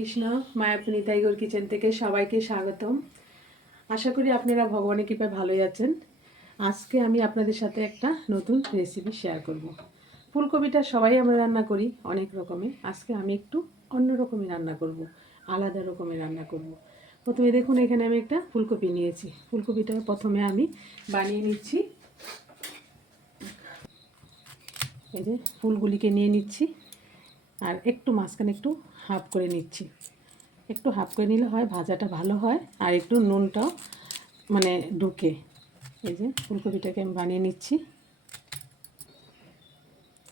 Krishna. মায়াপুনী Tiger kitchen থেকে সবাইকে স্বাগতম। আশা করি আপনারা ভগবানের কৃপায় ভালোই আছেন। আজকে আমি আপনাদের সাথে একটা নতুন রেসিপি শেয়ার করব। ফুলকপিটা সবাই আমরা রান্না করি অনেক রকমের। আজকে আমি একটু অন্য রকমের রান্না করব, আলাদা রকমের রান্না করব। প্রথমে দেখুন, এখানে আমি একটা ফুলকপি নিয়েছি। ফুলকপিটা প্রথমে আমি বানিয়ে নিচ্ছি। এই যে ফুলগুলিকে নিয়ে নিচ্ছি, আর একটু মাঝখানে একটু হাফ করে নিচ্ছি। একটু হাফ করে নিলে হয় ভাজাটা ভালো হয়, আর একটু নুনটাও মানে ঢুকে। এই যে ফুলকপিটাকে আমি বানিয়ে নিচ্ছি।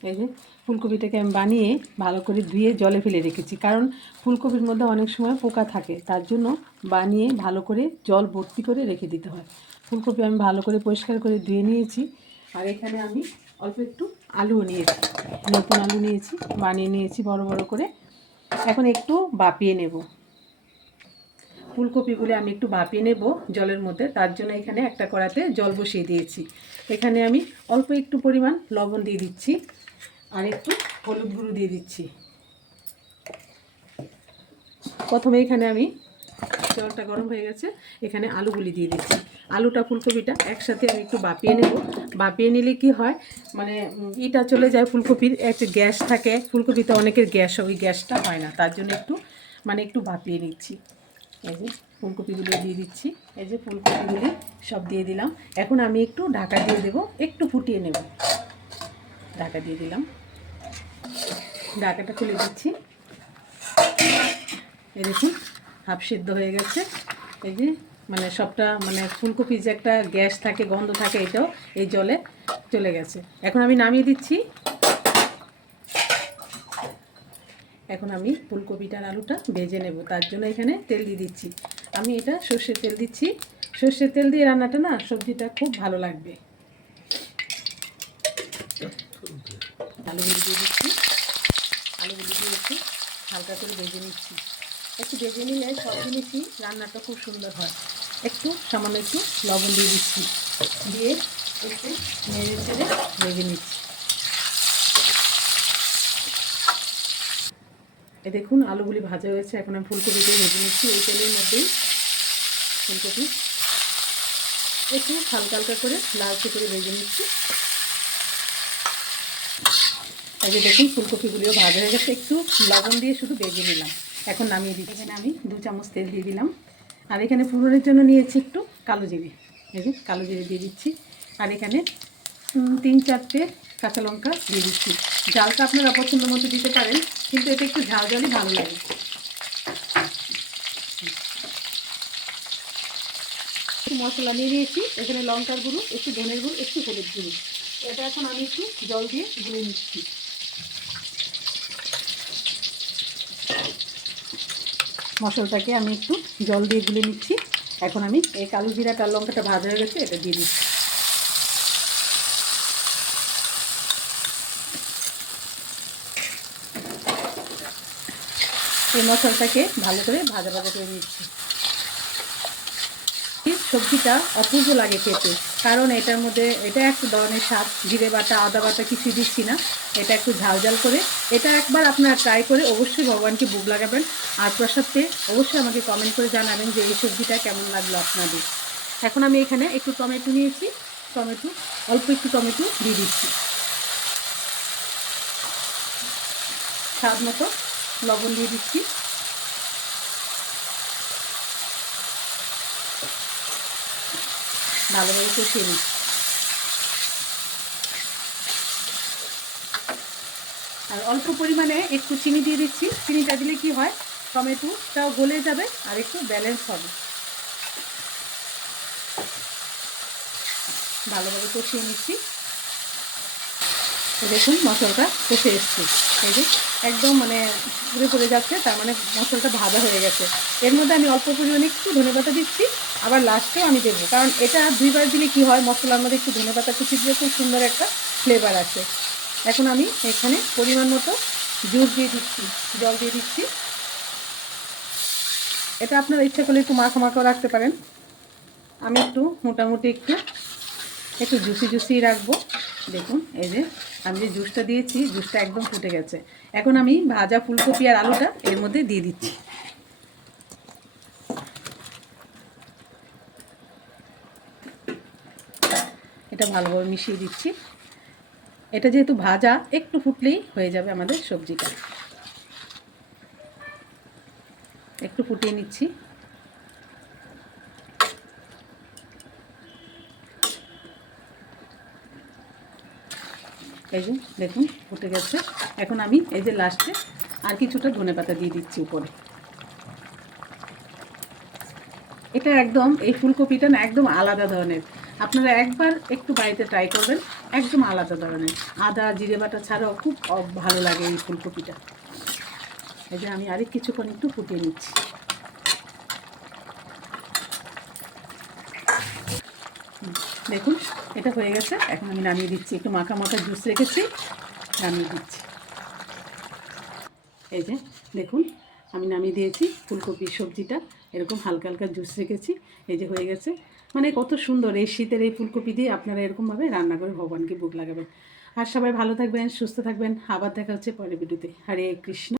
এই যে ফুলকপিটাকে আমি বানিয়ে ভালো করে ধুয়ে জলে ফেলে রেখেছি, কারণ ফুলকপির মধ্যে অনেক সময় পোকা থাকে, তার জন্য বানিয়ে ভালো করে জল ভর্তি করে রেখে দিতে হয়। ফুলকপি আমি ভালো করে পরিষ্কার করে ধুয়ে নিয়েছি। আর এখানে আমি অল্প একটু আলুও নিয়েছি, নতুন আলু নিয়েছি, বানিয়ে নিয়েছি বড় বড় করে। এখন একটু ভাপিয়ে নেব ফুলকপিগুলি। আমি একটু ভাপিয়ে নেব জলের মধ্যে, তার জন্য এখানে একটা কড়াতে জল বসিয়ে দিয়েছি। এখানে আমি অল্প একটু পরিমাণ লবণ দিয়ে দিচ্ছি, আর একটু হলুদ গুঁড়ো দিয়ে দিচ্ছি। প্রথমে এখানে আমি, জলটা গরম হয়ে গেছে, এখানে আলুগুলি দিয়ে দিচ্ছি। আলুটা ফুলকপিটা একসাথে আমি একটু ভাপিয়ে নেব। ভাপিয়ে নিলে কি হয়, মানে ইটা চলে যায়, ফুলকপির একটা গ্যাস থাকে, ফুলকপিতে অনেকের গ্যাস হয়, ওই গ্যাসটা হয় না, তার জন্য একটু ভাপিয়ে নিচ্ছি। এই যে ফুলকপিগুলো দিয়ে দিচ্ছি। এই যে ফুলকপিগুলি সব দিয়ে দিলাম। এখন আমি একটু ঢাকা দিয়ে দেব, একটু ফুটিয়ে নেব। ঢাকা দিয়ে দিলাম, ঢাকাটা খুলে দিচ্ছি। এই দেখুন হাফ সিদ্ধ হয়ে গেছে। এই যে মানে সবটা, মানে ফুলকপির যে একটা গ্যাস থাকে, গন্ধ থাকে, এটাও এই জলে চলে গেছে। এখন আমি নামিয়ে দিচ্ছি। এখন আমি ফুলকপিটার আলুটা ভেজে নেব, তার জন্য এখানে তেল দিয়ে দিচ্ছি। আমি এটা সর্ষের তেল দিচ্ছি। সর্ষের তেল দিয়ে রান্নাটা না, সবজিটা খুব ভালো লাগবে। আলুগুলি দিয়ে দিচ্ছি। আলুগুলি দিয়ে একটু হালকা করে ভেজে নিচ্ছি। একটু ভেজে নিলে সব জিনিসই রান্নাটা খুব সুন্দর হয়। একটু সামান্য একটু লবণ দিয়ে দিচ্ছি, দিয়ে একটু নেড়ে চেড়ে ভেজে নিচ্ছি। এই দেখুন আলুগুলি ভাজা হয়েছে। এখন আমি ফুলকপিতে ভেজে নিচ্ছি এই তেলের মধ্যেই। ফুলকপি একটু হালকা হালকা করে লালচে করে ভেজে নিচ্ছি। এই যে দেখুন ফুলকপিগুলিও ভাজা হয়ে গেছে, একটু লবণ দিয়ে শুধু ভেজে নিলাম। এখন নামিয়ে দিচ্ছি। এখানে আমি 2 চামচ তেল দিয়ে দিলাম, আর এখানে ফোড়নের জন্য নিয়েছি একটু কালো জিরে। এই যে কালো জিরে দিয়ে দিচ্ছি, আর এখানে 3-4টে কাঁচা লঙ্কা দিয়ে দিচ্ছি। ঝালটা আপনারা পছন্দ মতো দিতে পারেন, কিন্তু এটা একটু ঝাল ঝালই ভালো লাগে। একটু মশলা নিয়ে নিয়েছি, এখানে লঙ্কার গুঁড়ো, একটু ধনের গুঁড়ো, একটু হলুদ গুঁড়ো। এটা এখন আমি একটু জল দিয়ে গুলে নিচ্ছি। মশলাটাকে আমি একটু জল দিয়ে গুলে নিচ্ছি। এখন আমি এই কালো জিরাটা আর লঙ্কাটা ভাজা হয়ে গেছে, এটা দিয়ে দিচ্ছি। এই মশলাটাকে ভালো করে ভাজা ভাজা করে নিচ্ছি। সবজিটা অপূর্ব লাগে খেতে, কারণ এটার মধ্যে এটা এক ধরনের স্বাদ, জিরে বাটা আদা বাটা কিছু দিচ্ছি না, এটা একটু ঝাল ঝাল করে। এটা একবার আপনারা ট্রাই করে অবশ্যই ভগবানকে ভোগ লাগাবেন, আর প্রসাদ পেয়ে অবশ্যই আমাকে কমেন্ট করে জানাবেন যে এই সবজিটা কেমন লাগলো আপনাদের। এখন আমি এখানে একটু টমেটো নিয়েছি, অল্প একটু টমেটো দিয়ে দিচ্ছি। স্বাদ মতো লবণ দিয়ে দিচ্ছি। ভালোভাবে কষিয়ে নিচ্ছি। আর অল্প পরিমাণে একটু চিনি দিয়ে দিচ্ছি। চিনিটা দিলে কি হয়, টমেটোটাও গলে যাবে আর একটু ব্যালেন্স হবে। ভালোভাবে কষিয়ে নিচ্ছি। দেখুন মশলাটা কষে এসছে, এই যে একদম মানে পুড়ে পড়ে যাচ্ছে, তার মানে মশলাটা ভাজা হয়ে গেছে। এর মধ্যে আমি অল্প পরিমাণে একটু ধনেপাতা দিচ্ছি, আবার লাস্টেও আমি দেবো, কারণ এটা 2বার দিলে কি হয়, মশলার মধ্যে একটু ধনেপাতা কুচি দিলে খুব সুন্দর একটা ফ্লেভার আছে। এখন আমি এখানে পরিমাণ মতো জুস দিয়ে দিচ্ছি, জল দিয়ে দিচ্ছি। এটা আপনারা ইচ্ছা করলে একটু মাখা মাখাও রাখতে পারেন। আমি একটু মোটামুটি একটু জুসি রাখবো। দেখুন এই যে আমি যে জুসটা দিয়েছি, জুসটা একদম ফুটে গেছে। এখন আমি ভাজা ফুলকপি আর আলুটা এর মধ্যে দিয়ে দিচ্ছি। এটা ভালোভাবে মিশিয়ে দিচ্ছি। এটা যেহেতু ভাজা, একটু ফুটলেই হয়ে যাবে আমাদের সবজিটা। একটু ফুটিয়ে নিচ্ছি। এই যে দেখুন ফুটে গেছে। এখন আমি এই যে লাস্টে আর কিছুটা ধনেপাতা দিয়ে দিচ্ছি উপরে। এটা একদম, এই ফুলকপিটা না একদম আলাদা ধরনের, আপনারা একবার একটু বাড়িতে ট্রাই করবেন, একদম আলাদা ধরনের। আদা জিরে বাটা ছাড়াও খুব ভালো লাগে এই ফুলকপিটা। এই যে আমি আরেক কিছুক্ষণ একটু ফুটিয়ে নিচ্ছি। দেখুন এটা হয়ে গেছে। এখন আমি নামিয়ে দিচ্ছি। একটু মাখা মাখা জুস রেখেছি, নামিয়ে দিচ্ছি। এই যে দেখুন আমি নামিয়ে দিয়েছি ফুলকপির সবজিটা, এরকম হালকা হালকা জুস রেখেছি। এই যে হয়ে গেছে। মানে কত সুন্দর এই শীতের এই ফুলকপি দিয়ে আপনারা এরকমভাবে রান্না করে ভগবানকে ভোগ লাগাবেন। আর সবাই ভালো থাকবেন, সুস্থ থাকবেন। আবার দেখা হচ্ছে পরের ভিডিওতে। হরে কৃষ্ণ।